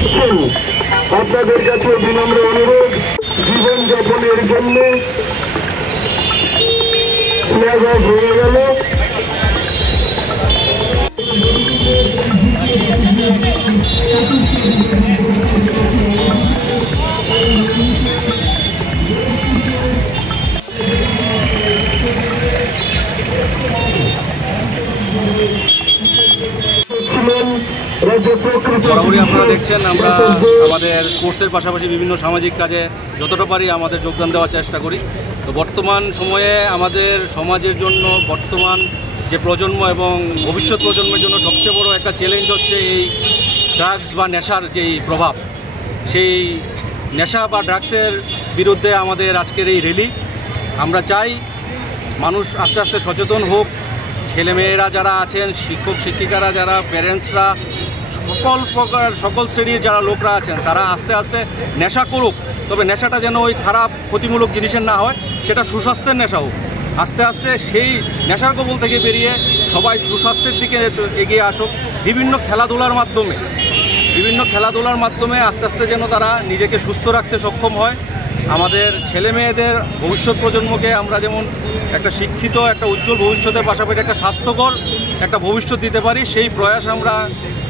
দেখছেন আপনাদের কাছে বিনম্র অনুরোধ, জীবনযাপনের জন্য ফ্ল্যাগ অফ হয়ে গেল। বরাবরই আপনারা দেখছেন আমরা আমাদের কোর্সের পাশাপাশি বিভিন্ন সামাজিক কাজে যতটা পারি আমাদের যোগদান দেওয়ার চেষ্টা করি। তো বর্তমান সময়ে আমাদের সমাজের জন্য বর্তমান যে প্রজন্ম এবং ভবিষ্যৎ প্রজন্মের জন্য সবচেয়ে বড় একটা চ্যালেঞ্জ হচ্ছে এই ড্রাগস বা নেশার যেই প্রভাব, সেই নেশা বা ড্রাগসের বিরুদ্ধে আমাদের আজকের এই র্যালি। আমরা চাই মানুষ আস্তে আস্তে সচেতন হোক, ছেলেমেয়েরা যারা আছেন, শিক্ষক শিক্ষিকারা যারা, প্যারেন্টসরা, সকল শ্রেণীর যারা লোকরা আছেন তারা আস্তে আস্তে নেশা করুক, তবে নেশাটা যেন ওই খারাপ ক্ষতিমূলক জিনিসের না হয়, সেটা সুস্বাস্থ্যের নেশা হোক। আস্তে আস্তে সেই নেশার কবল থেকে বেরিয়ে সবাই সুস্বাস্থ্যের দিকে এগিয়ে আসুক। বিভিন্ন খেলাধুলার মাধ্যমে আস্তে আস্তে যেন তারা নিজেকে সুস্থ রাখতে সক্ষম হয়। আমাদের ছেলে মেয়েদের ভবিষ্যৎ প্রজন্মকে আমরা যেমন একটা শিক্ষিত, একটা উজ্জ্বল ভবিষ্যতের পাশাপাশি একটা স্বাস্থ্যকর একটা ভবিষ্যৎ দিতে পারি, সেই প্রয়াস আমরা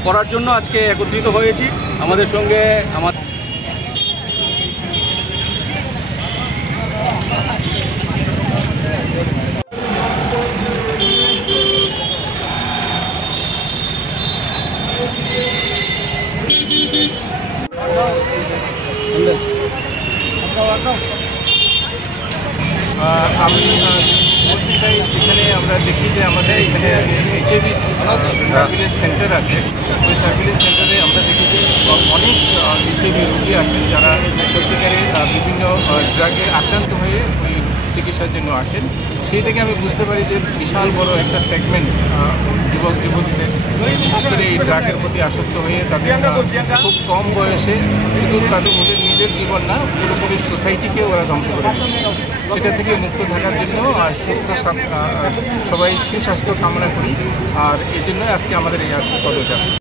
করার জন্য আজকে একত্রিত হয়েছি। আমাদের সঙ্গে আমি বলতে চাই, এখানে আমরা দেখি যে আমাদের এখানে এইচআইভি সার্ভিলেন্স সেন্টার আছে। ওই সার্ভিলেন্স সেন্টারে আমরা দেখি যে অনেক এইচআইভি রোগী আসেন যারা সত্যিকারে বিভিন্ন ড্রাগে আক্রান্ত হয়ে ওই চিকিৎসার জন্য আসেন। সেই থেকে আমি বুঝতে পারি যে বিশাল বড় একটা সেগমেন্ট যুবক যুবতীদের বিশেষ করে এই ড্রাগের প্রতি আসক্ত হয়ে তাদের খুব কম বয়সে শুধু তাদের ওদের নিজের জীবন না, পুরোপুরি সোসাইটিকে ওরা ধ্বংস করে দিচ্ছে। সেটা থেকে মুক্ত থাকার জন্য সবাই সুস্বাস্থ্য কামনা করি, আর এই জন্যই আজকে আমাদের এই পদযাত্রা।